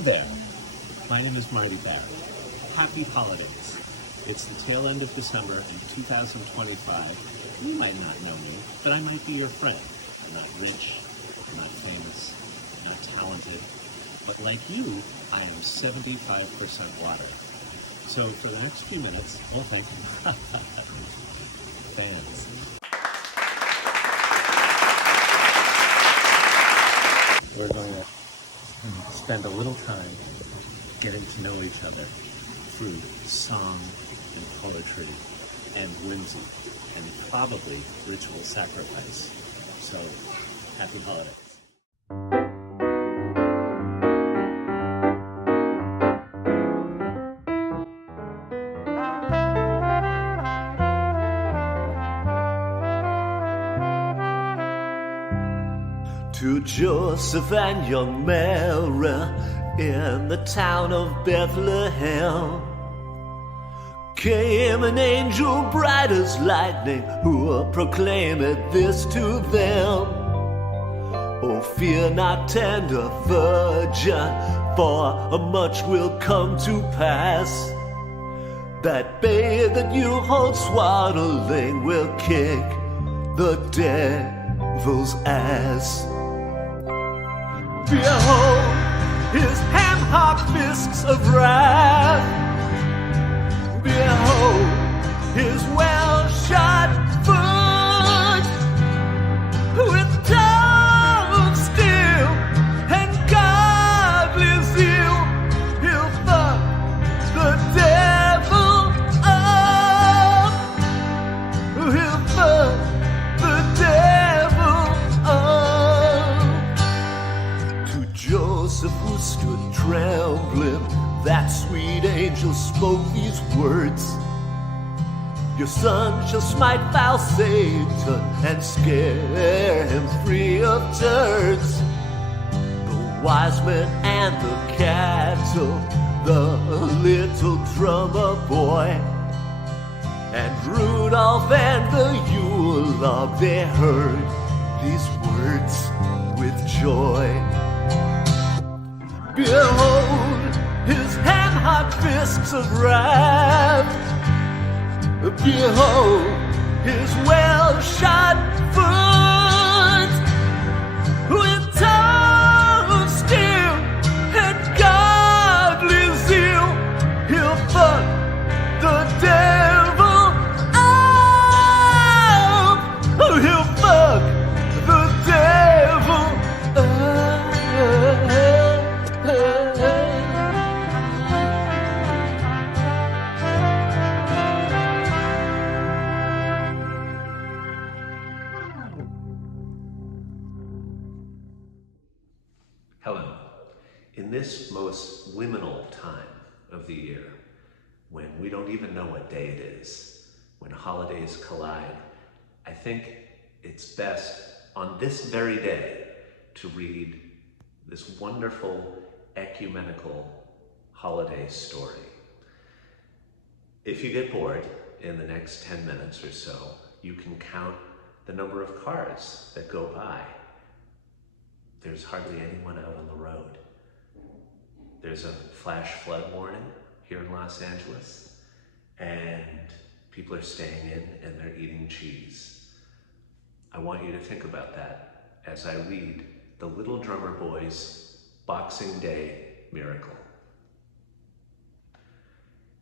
there! My name is Marty Barrett. Happy holidays. It's the tail end of December in 2025. You might not know me, but I might be your friend. I'm not rich, I'm not famous, I'm not talented, but like you, I am 75% water. So for the next few minutes, well, thank you. Fans. We're going to spend a little time getting to know each other through song and poetry and whimsy and probably ritual sacrifice. So, happy holidays. To Joseph and young Mary in the town of Bethlehem came an angel bright as lightning who proclaimed this to them. Oh, fear not, tender virgin, for much will come to pass. That babe that you hold swaddling will kick the devil's ass. Behold, his ham-hocked fists of wrath. Behold, his well-shod foot. With tongue of steel and godly zeal, he'll fuck the devil up. He'll fuck the devil up. Joseph, who stood trembling, that sweet angel spoke these words. Your son shall smite foul Satan and scare him free of turds. The wise men and the cattle, the little drummer boy, and Rudolph and the Yule log, they heard these words with joy. Behold, his hand-hot fists of wrath. Behold, his well-shod foot. With tongue of steel and godly zeal, he'll fuck the devil up. He'll fuck the devil up. Hello. In this most liminal time of the year, when we don't even know what day it is, when holidays collide, I think it's best on this very day to read this wonderful ecumenical holiday story. If you get bored in the next 10 minutes or so, you can count the number of cars that go by. There's hardly anyone out on the road. There's a flash flood warning here in Los Angeles, and people are staying in and they're eating cheese. I want you to think about that as I read The Little Drummer Boy's Boxing Day Miracle.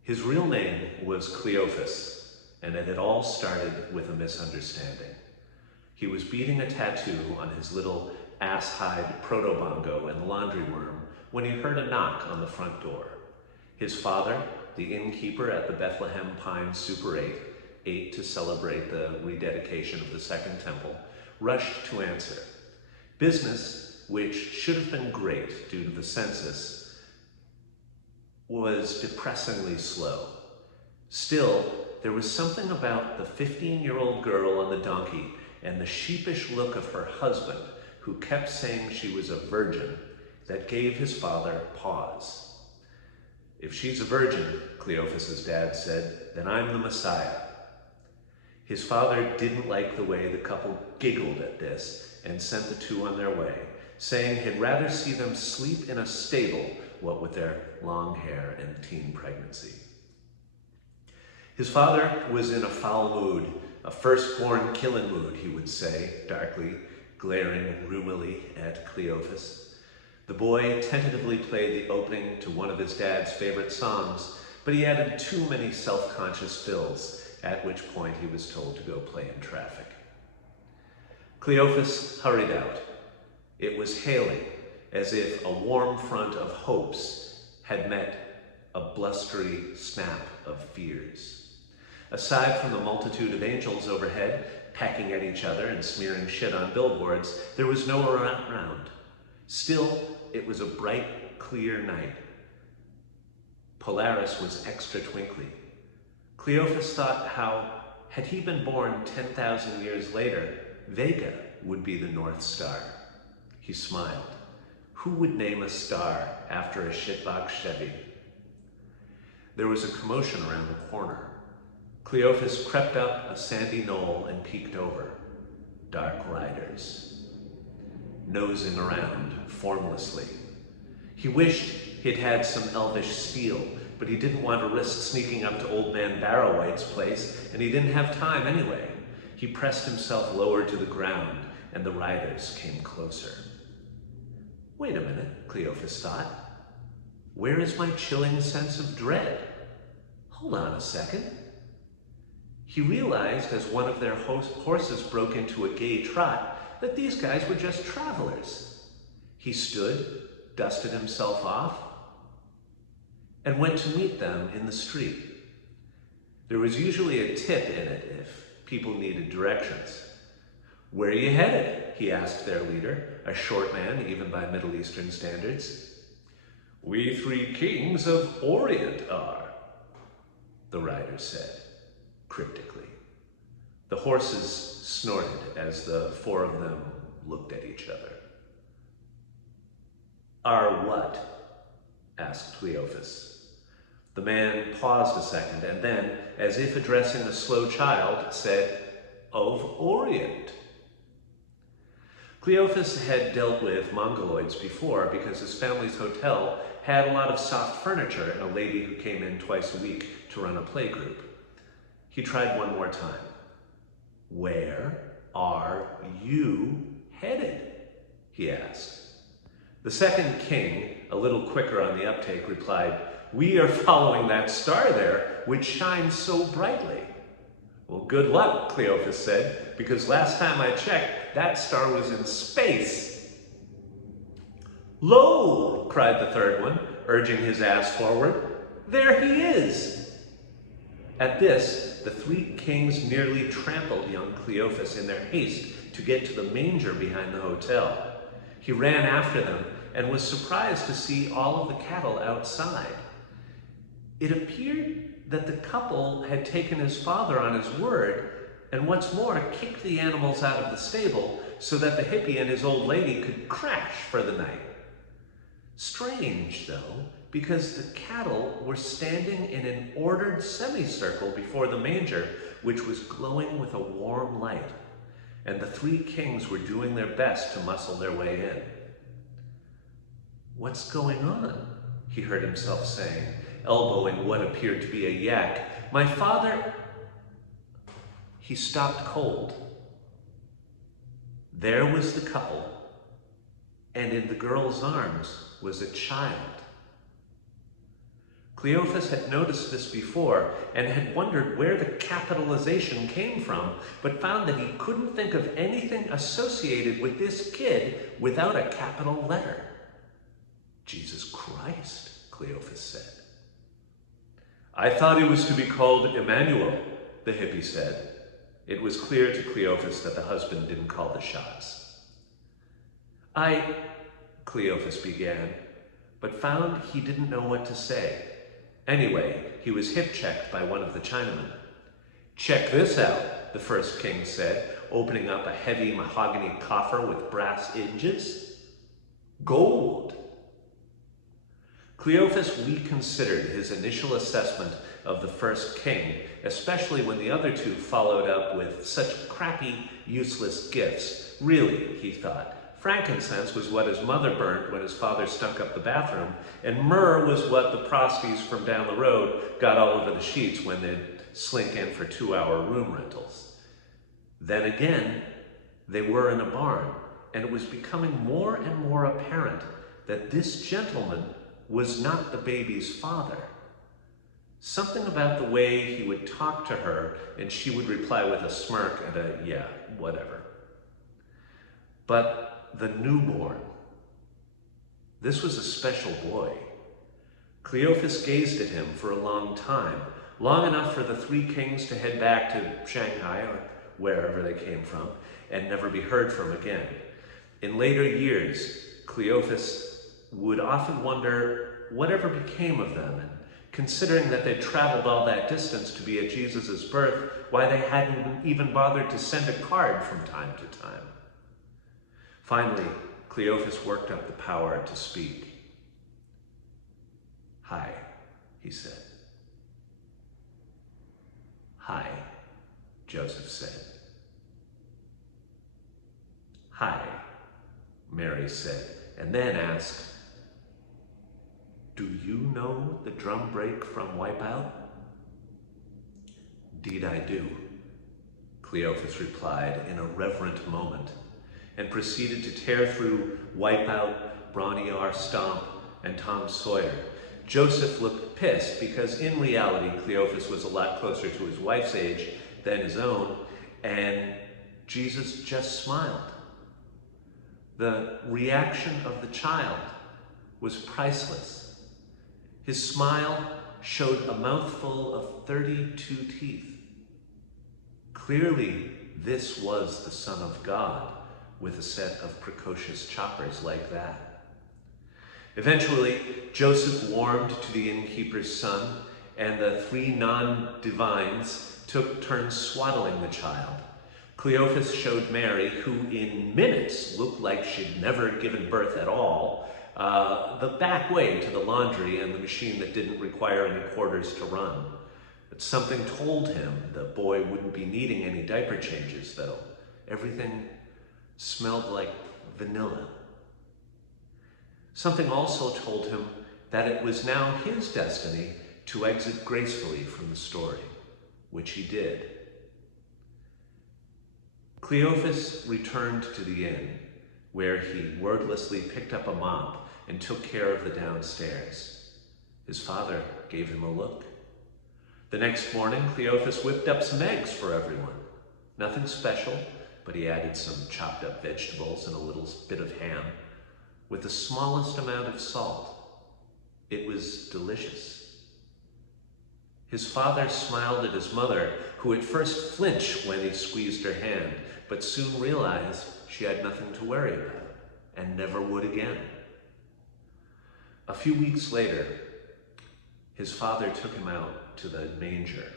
His real name was Cleophas, and it had all started with a misunderstanding. He was beating a tattoo on his little ass-hide proto-bongo and laundry worm when he heard a knock on the front door. His father, the innkeeper at the Bethlehem Pine Super 8 to celebrate the rededication of the Second Temple, rushed to answer. Business, which should have been great due to the census, was depressingly slow. Still, there was something about the 15-year-old girl on the donkey and the sheepish look of her husband, who kept saying she was a virgin, that gave his father pause. If she's a virgin, Cleophas's dad said, then I'm the Messiah. His father didn't like the way the couple giggled at this and sent the two on their way, saying he'd rather see them sleep in a stable what with their long hair and teen pregnancy. His father was in a foul mood, a firstborn killing mood, he would say, darkly, glaring rheumily at Cleophas. The boy tentatively played the opening to one of his dad's favorite songs, but he added too many self-conscious fills, at which point he was told to go play in traffic. Cleophas hurried out. It was hailing, as if a warm front of hopes had met a blustery snap of fears. Aside from the multitude of angels overhead, pecking at each other and smearing shit on billboards, there was no one around. Still, it was a bright, clear night. Polaris was extra twinkly. Cleophas thought how, had he been born 10,000 years later, Vega would be the North Star. He smiled. Who would name a star after a shitbox Chevy? There was a commotion around the corner. Cleophas crept up a sandy knoll and peeked over. Dark riders. Nosing around, formlessly. He wished he'd had some elvish steel, but he didn't want to risk sneaking up to Old Man Barrowwhite's place, and he didn't have time anyway. He pressed himself lower to the ground, and the riders came closer. Wait a minute, Cleophas thought. Where is my chilling sense of dread? Hold on a second. He realized as one of their horses broke into a gay trot that these guys were just travelers. He stood, dusted himself off, and went to meet them in the street. There was usually a tip in it if people needed directions. Where are you headed? He asked their leader, a short man even by Middle Eastern standards. We three kings of Orient are, the rider said, cryptically. The horses snorted as the four of them looked at each other. Are what? Asked Cleophas. The man paused a second and then, as if addressing a slow child, said, Of Orient. Cleophas had dealt with Mongoloids before because his family's hotel had a lot of soft furniture and a lady who came in twice a week to run a playgroup. He tried one more time. Where are you headed? He asked. The second king, a little quicker on the uptake, replied, We are following that star there, which shines so brightly. Well, good luck, Cleophas said, because last time I checked, that star was in space. Lo, cried the third one, urging his ass forward. There he is. At this, the three kings nearly trampled young Cleophas in their haste to get to the manger behind the hotel. He ran after them and was surprised to see all of the cattle outside. It appeared that the couple had taken his father on his word, and what's more, kicked the animals out of the stable so that the hippie and his old lady could crash for the night. Strange, though, because the cattle were standing in an ordered semicircle before the manger, which was glowing with a warm light, and the three kings were doing their best to muscle their way in. What's going on? He heard himself saying, elbowing what appeared to be a yak. My father... He stopped cold. There was the couple, and in the girl's arms was a child. Cleophas had noticed this before and had wondered where the capitalization came from, but found that he couldn't think of anything associated with this kid without a capital letter. Jesus Christ, Cleophas said. I thought he was to be called Emmanuel, the hippie said. It was clear to Cleophas that the husband didn't call the shots. Cleophas began, but found he didn't know what to say. Anyway, he was hip-checked by one of the Chinamen. Check this out, the first king said, opening up a heavy mahogany coffer with brass hinges. Gold. Cleophas reconsidered his initial assessment of the first king, especially when the other two followed up with such crappy, useless gifts. Really, he thought, Frankincense was what his mother burnt when his father stunk up the bathroom, and myrrh was what the prosties from down the road got all over the sheets when they'd slink in for 2-hour room rentals. Then again, they were in a barn, and it was becoming more and more apparent that this gentleman was not the baby's father. Something about the way he would talk to her, and she would reply with a smirk and a, yeah, whatever. But the newborn, this was a special boy. Cleophas gazed at him for a long time, long enough for the three kings to head back to Shanghai or wherever they came from and never be heard from again. In later years, Cleophas would often wonder whatever became of them, and considering that they'd traveled all that distance to be at Jesus' birth, why they hadn't even bothered to send a card from time to time. Finally, Cleophas worked up the power to speak. "Hi," he said. "Hi," Joseph said. "Hi," Mary said, and then asked, "Do you know the drum break from Wipeout?" "'Deed I do," Cleophas replied in a reverent moment, and proceeded to tear through Wipeout, Brawny R. Stomp, and Tom Sawyer. Joseph looked pissed because in reality Cleophas was a lot closer to his wife's age than his own, and Jesus just smiled. The reaction of the child was priceless. His smile showed a mouthful of 32 teeth. Clearly, this was the Son of God with a set of precocious choppers like that. Eventually, Joseph warmed to the innkeeper's son, and the three non-divines took turns swaddling the child. Cleophas showed Mary, who in minutes looked like she'd never given birth at all, the back way to the laundry and the machine that didn't require any quarters to run. But something told him the boy wouldn't be needing any diaper changes, though. Everything smelled like vanilla. Something also told him that it was now his destiny to exit gracefully from the story, which he did. Cleophas returned to the inn, where he wordlessly picked up a mop and took care of the downstairs. His father gave him a look. The next morning, Cleophas whipped up some eggs for everyone. Nothing special, but he added some chopped up vegetables and a little bit of ham, with the smallest amount of salt. It was delicious. His father smiled at his mother, who at first flinched when he squeezed her hand, but soon realized she had nothing to worry about, and never would again. A few weeks later, his father took him out to the manger.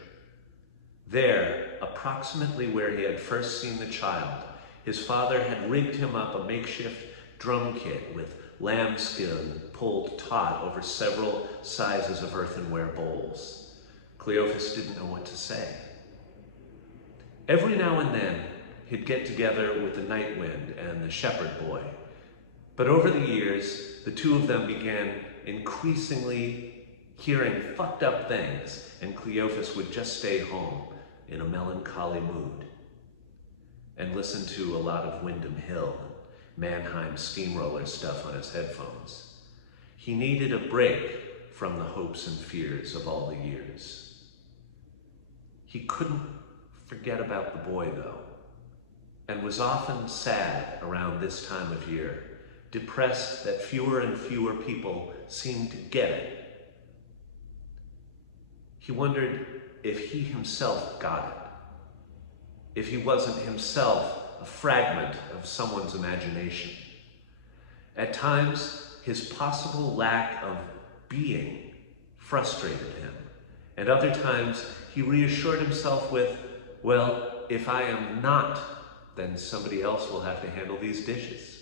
There, approximately where he had first seen the child, his father had rigged him up a makeshift drum kit with lambskin pulled taut over several sizes of earthenware bowls. Cleophas didn't know what to say. Every now and then, he'd get together with the night wind and the shepherd boy. But over the years, the two of them began increasingly hearing fucked up things, and Cleophas would just stay home in a melancholy mood and listen to a lot of Windham Hill and Mannheim steamroller stuff on his headphones. He needed a break from the hopes and fears of all the years. He couldn't forget about the boy, though, and was often sad around this time of year, depressed that fewer and fewer people seemed to get it. He wondered if he himself got it, if he wasn't himself a fragment of someone's imagination. At times, his possible lack of being frustrated him. At other times, he reassured himself with, well, if I am not, then somebody else will have to handle these dishes.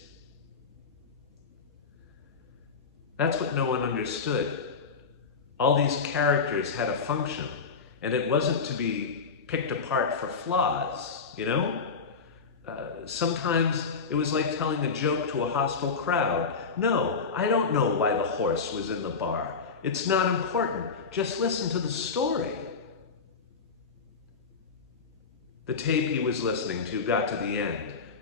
That's what no one understood. All these characters had a function, and it wasn't to be picked apart for flaws, you know? Sometimes it was like telling a joke to a hostile crowd. No, I don't know why the horse was in the bar. It's not important. Just listen to the story. The tape he was listening to got to the end,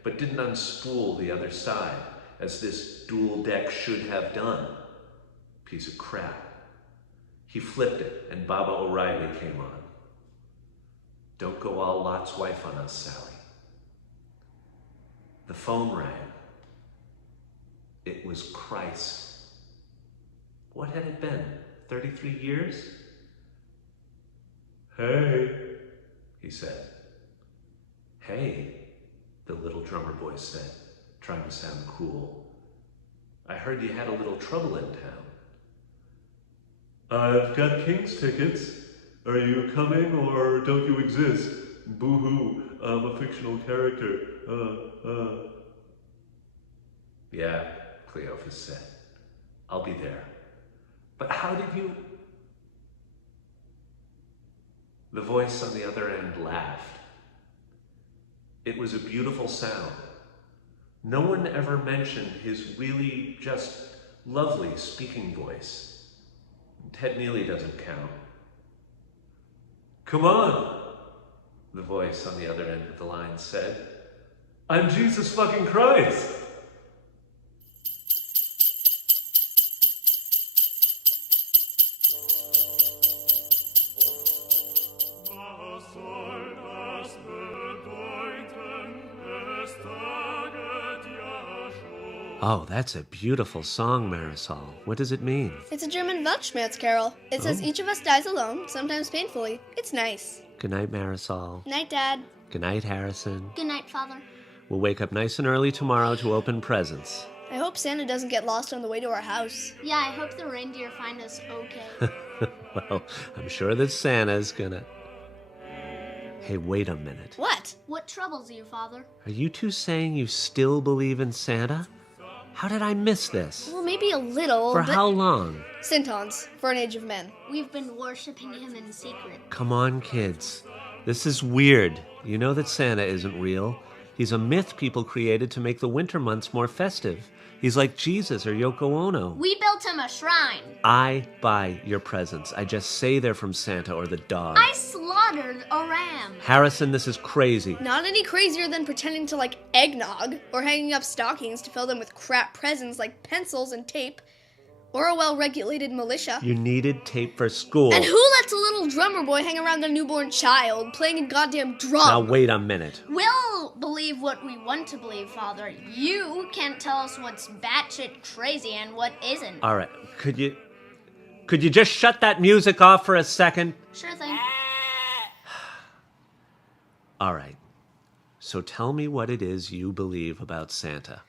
but didn't unspool the other side, as this dual deck should have done. Piece of crap. He flipped it, and Baba O'Reilly came on. Don't go all Lot's wife on us, Sally. The phone rang. It was Christ. What had it been, 33 years? Hey, he said. Hey, the little drummer boy said, trying to sound cool. I heard you had a little trouble in town. I've got King's tickets. Are you coming or don't you exist? Boo-hoo, I'm a fictional character. Yeah, Cleophas said. I'll be there. But how did you... The voice on the other end laughed. It was a beautiful sound. No one ever mentioned his really just lovely speaking voice. Ted Neely doesn't count. Come on, the voice on the other end of the line said. I'm Jesus fucking Christ. Oh, that's a beautiful song, Marisol. What does it mean? It's a German Weltschmerz carol. It says each of us dies alone, sometimes painfully. It's nice. Good night, Marisol. Night, Dad. Good night, Harrison. Good night, Father. We'll wake up nice and early tomorrow to open presents. I hope Santa doesn't get lost on the way to our house. Yeah, I hope the reindeer find us okay. Well, I'm sure that Santa's gonna... Hey, wait a minute. What? What troubles you, Father? Are you two saying you still believe in Santa? How did I miss this? Well, maybe a little, For but... how long? Centons, for an age of men. We've been worshiping him in secret. Come on, kids. This is weird. You know that Santa isn't real. He's a myth people created to make the winter months more festive. He's like Jesus or Yoko Ono. We built him a shrine. I buy your presents. I just say they're from Santa or the dog. I slaughtered a ram. Harrison, this is crazy. Not any crazier than pretending to like eggnog, or hanging up stockings to fill them with crap presents like pencils and tape, or a well-regulated militia. You needed tape for school. And who lets a little drummer boy hang around their newborn child, playing a goddamn drum? Now wait a minute. We'll believe what we want to believe, Father. You can't tell us what's batshit crazy and what isn't. All right, could you just shut that music off for a second? Sure thing. All right, so tell me what it is you believe about Santa.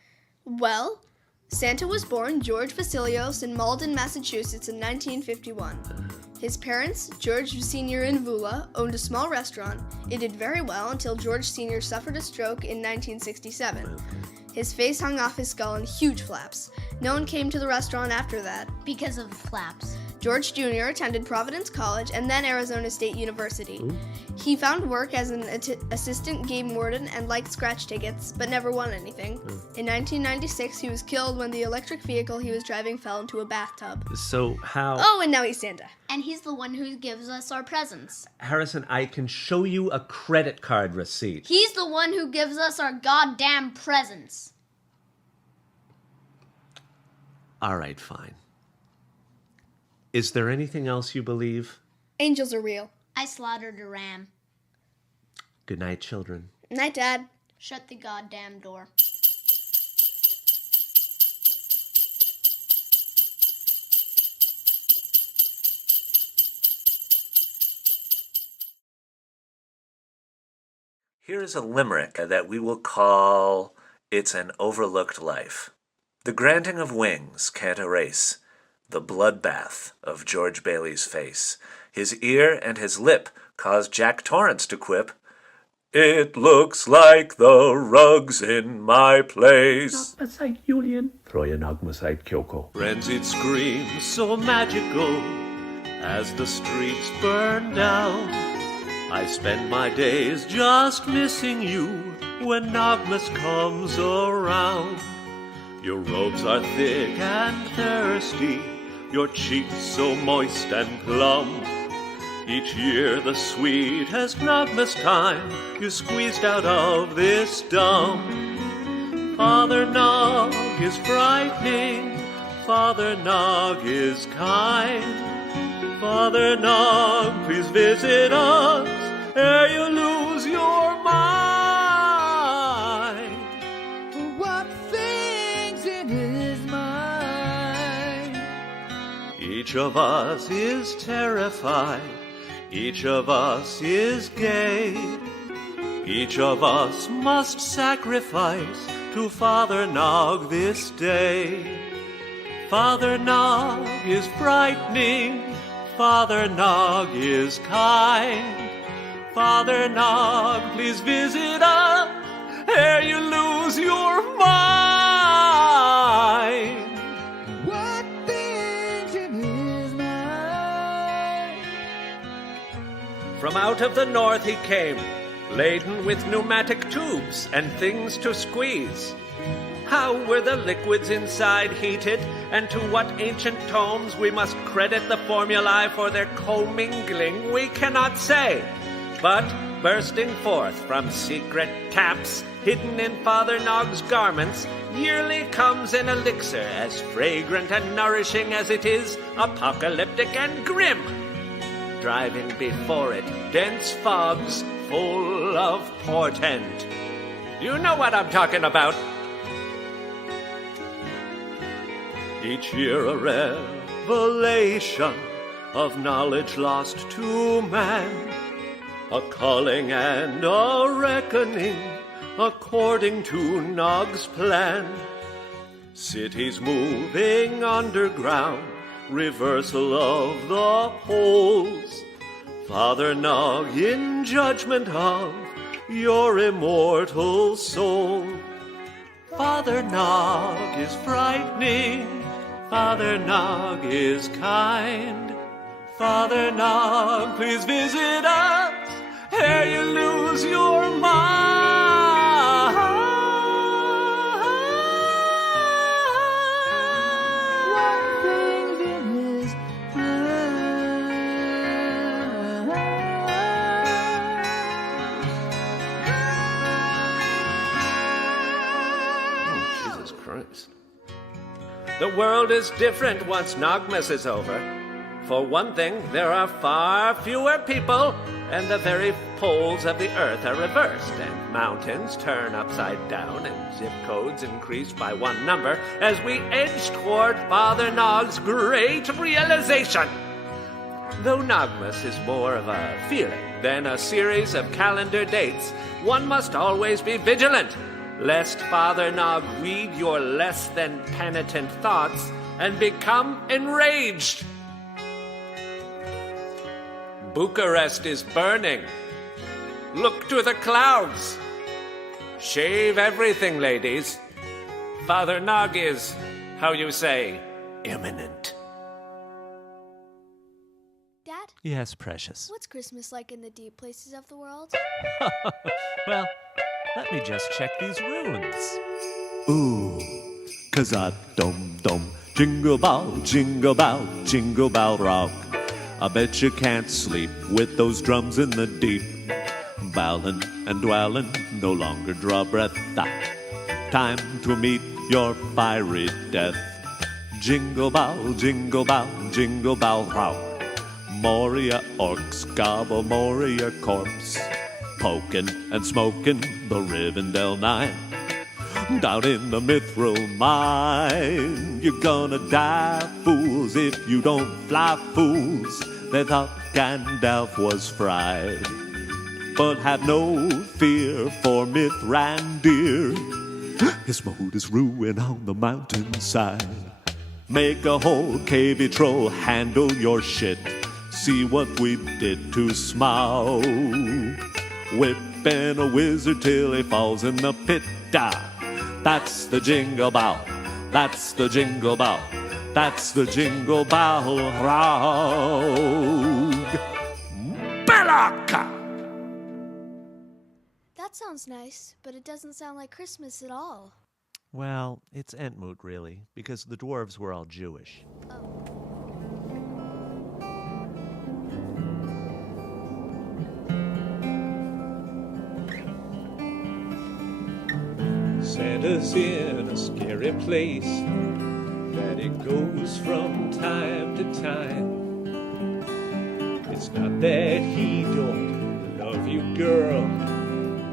Well, Santa was born George Vasilios in Malden, Massachusetts in 1951. His parents, George Sr. and Vula, owned a small restaurant. It did very well until George Sr. suffered a stroke in 1967. His face hung off his skull in huge flaps. No one came to the restaurant after that. Because of flaps. George Jr. attended Providence College and then Arizona State University. He found work as an assistant game warden and liked scratch tickets, but never won anything. In 1996, he was killed when the electric vehicle he was driving fell into a bathtub. So how... Oh, and now he's Santa. And he's the one who gives us our presents. Harrison, I can show you a credit card receipt. He's the one who gives us our goddamn presents. All right, fine. Is there anything else you believe? Angels are real. I slaughtered a ram. Good night, children. Night, Dad. Shut the goddamn door. Here is a limerick that we will call It's an Overlooked Life. The granting of wings can't erase the bloodbath of George Bailey's face. His ear and his lip caused Jack Torrance to quip, "It looks like the rugs in my place." Beside Julian. Throw your nog beside Kyoko. Frenzied screams so magical as the streets burn down. I spend my days just missing you when Nogmas comes around. Your robes are thick and thirsty, your cheeks so moist and plump. Each year the sweetest Nogmas time is squeezed out of this dump. Father Nog is frightening, Father Nog is kind. Father Nog, please visit us ere you lose your mind. What things in his mind? Each of us is terrified, each of us is gay. Each of us must sacrifice to Father Nog this day. Father Nog is frightening, Father Nog is kind. Father Nog, please visit us ere you lose your mind. What things in his mind? From out of the north he came, laden with pneumatic tubes and things to squeeze. How were the liquids inside heated, and to what ancient tomes we must credit the formulae for their commingling, we cannot say. But bursting forth from secret taps hidden in Father Nog's garments, yearly comes an elixir as fragrant and nourishing as it is apocalyptic and grim, driving before it dense fogs full of portent. You know what I'm talking about. Each year a revelation of knowledge lost to man, a calling and a reckoning according to Nog's plan. Cities moving underground, reversal of the poles. Father Nog in judgment of your immortal soul. Father Nog is frightening, Father Nog is kind. Father Nog, please visit us ere you lose your mind. What things in his Oh, Jesus Christ. The world is different once Nogmas is over. For one thing, there are far fewer people, and the very poles of the earth are reversed, and mountains turn upside down, and zip codes increase by one number as we edge toward Father Nog's great realization. Though Nogmas is more of a feeling than a series of calendar dates, one must always be vigilant, lest Father Nog read your less than penitent thoughts and become enraged. Bucharest is burning. Look to the clouds. Shave everything, ladies. Father Nog is, how you say, imminent. Dad, Yes, precious. what's Christmas like in the deep places of the world? Well, let me just check these runes. Ooh, 'cause I dum-dum, jingle bell, jingle bell rock. I bet you can't sleep with those drums in the deep. Bowing and dwelling, no longer draw breath. Time to meet your fiery death. Jingle bell, jingle bell rock. Moria orcs gobble Moria corpse. Poking and smoking the Rivendell Nine. Down in the mithril mine, you're gonna die, fools, if you don't fly, fools. They thought Gandalf was fried, but have no fear for Mithrandir. His mood is ruin on the mountainside. Make a whole cavey troll handle your shit. See what we did to Smaug. Whipping a wizard till he falls in the pit. That's the jingle bell. That's the jingle bell. That's the jingle bell rogue. Belloc! That sounds nice, but it doesn't sound like Christmas at all. Well, it's Entmoot, really, because the dwarves were all Jewish. Santa's in a scary place, that it goes from time to time. It's not that he don't love you, girl,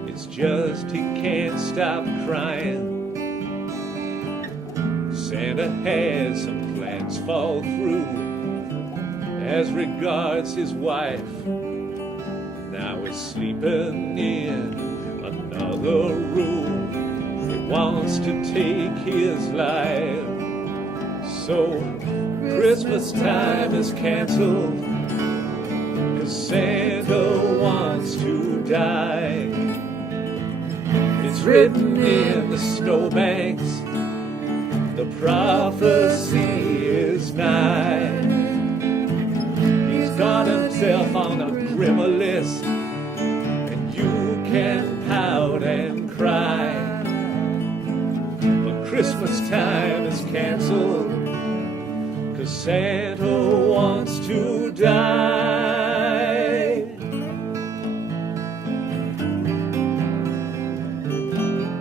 it's just he can't stop crying. Santa had some plans fall through as regards his wife. Now he's sleeping in another room. He wants to take his life. So Christmas time is canceled, 'cause Santa wants to die. It's written in the snowbanks, the prophecy is nigh. He's got himself on a grimmer list, and you can pout and cry. But Christmas time is canceled, 'cause Santa wants to die.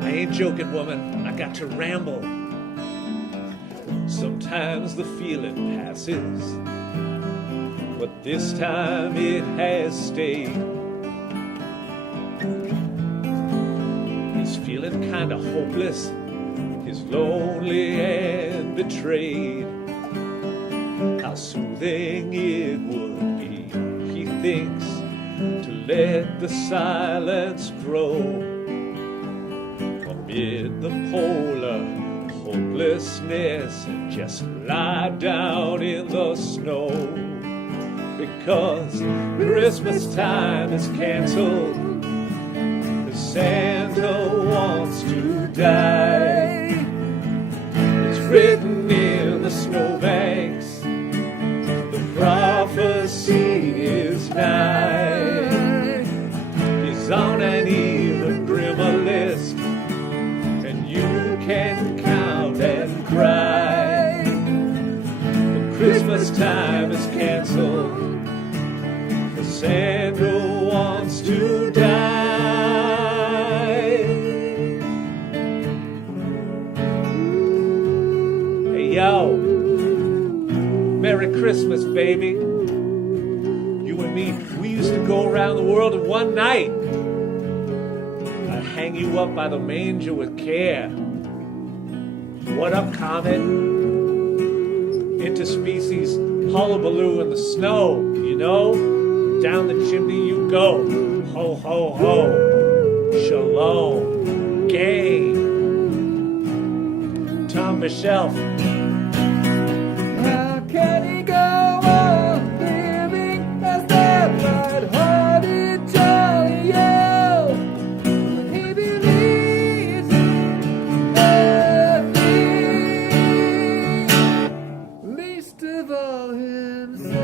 I ain't joking, woman. I got to ramble. Sometimes the feeling passes, but this time it has stayed. He's feeling kinda hopeless, he's lonely and betrayed. How soothing it would be, he thinks, to let the silence grow amid the polar hopelessness, and just lie down in the snow. Because Christmas time is canceled, 'cause Santa wants to die. It's written in the snowbanks, the prophecy is nigh. He's on an even grimmer list, and you can count and cry. But Christmas time is canceled, 'cause Santa wants to die. Hey yo, Merry Christmas, baby. You and me, we used to go around the world in one night. I'd hang you up by the manger with care. What up, Comet? Interspecies hullabaloo in the snow, you know? Down the chimney you go. Ho, ho, ho. Shalom. Gang. Tom Michelle. How can he go on living as that light-hearted jolly yo, when he believes in nothing, least of all himself?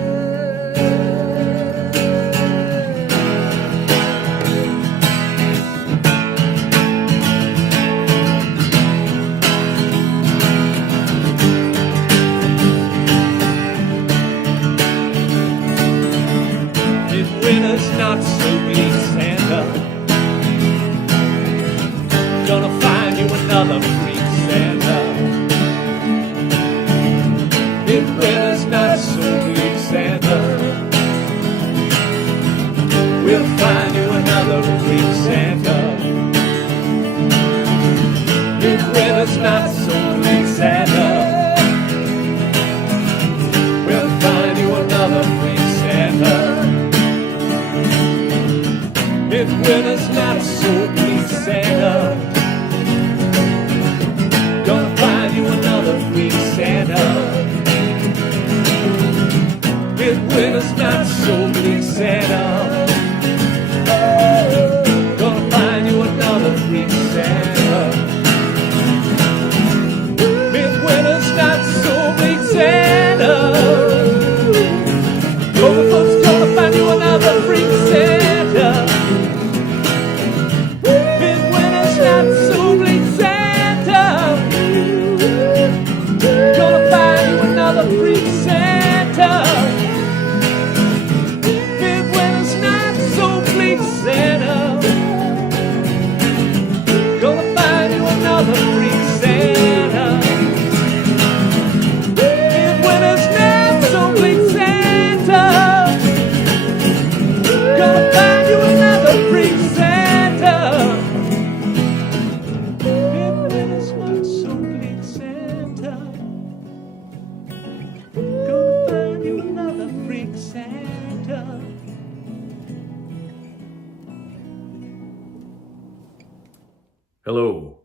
Hello.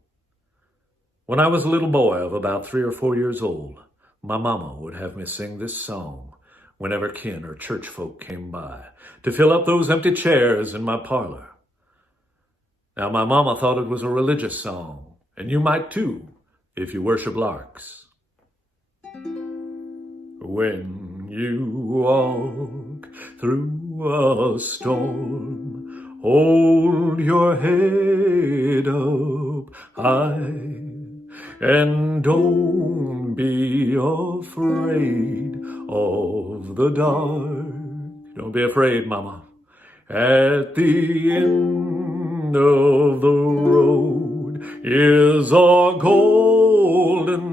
When I was a little boy of about 3 or 4 years old, my mama would have me sing this song whenever kin or church folk came by to fill up those empty chairs in my parlor. Now, my mama thought it was a religious song, and you might too if you worship larks. When you walk through a storm, hold your head up high, and don't be afraid of the dark. Don't be afraid, Mama. At the end of the road is a golden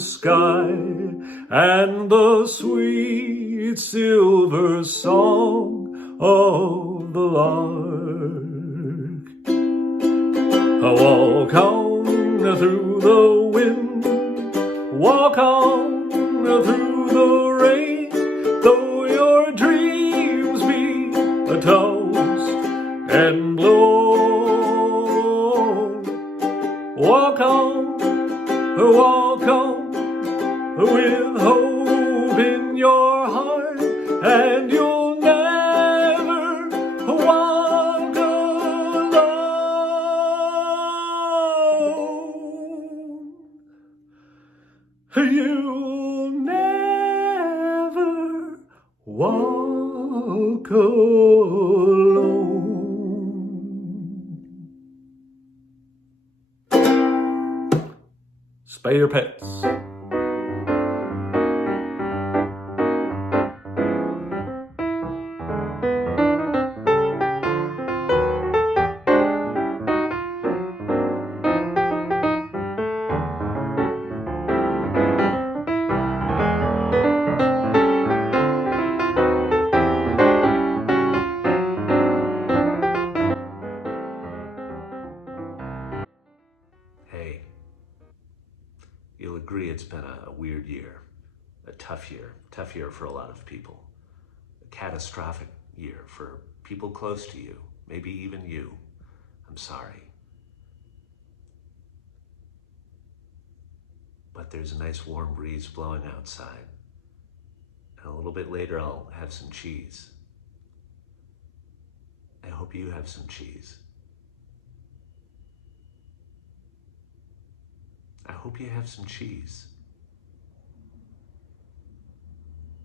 sky and the sweet silver song of the lark. Walk on through the wind, walk on through the rain, though your dreams be tossed and blown. Walk on, with hope in your heart, and you'll never walk alone. You'll never walk alone. Spay your pets. Hey, you'll agree it's been a weird year, a tough year for a lot of people, a catastrophic year for people close to you, maybe even you. I'm sorry. But there's a nice warm breeze blowing outside, and a little bit later I'll have some cheese. I hope you have some cheese. I hope you have some cheese.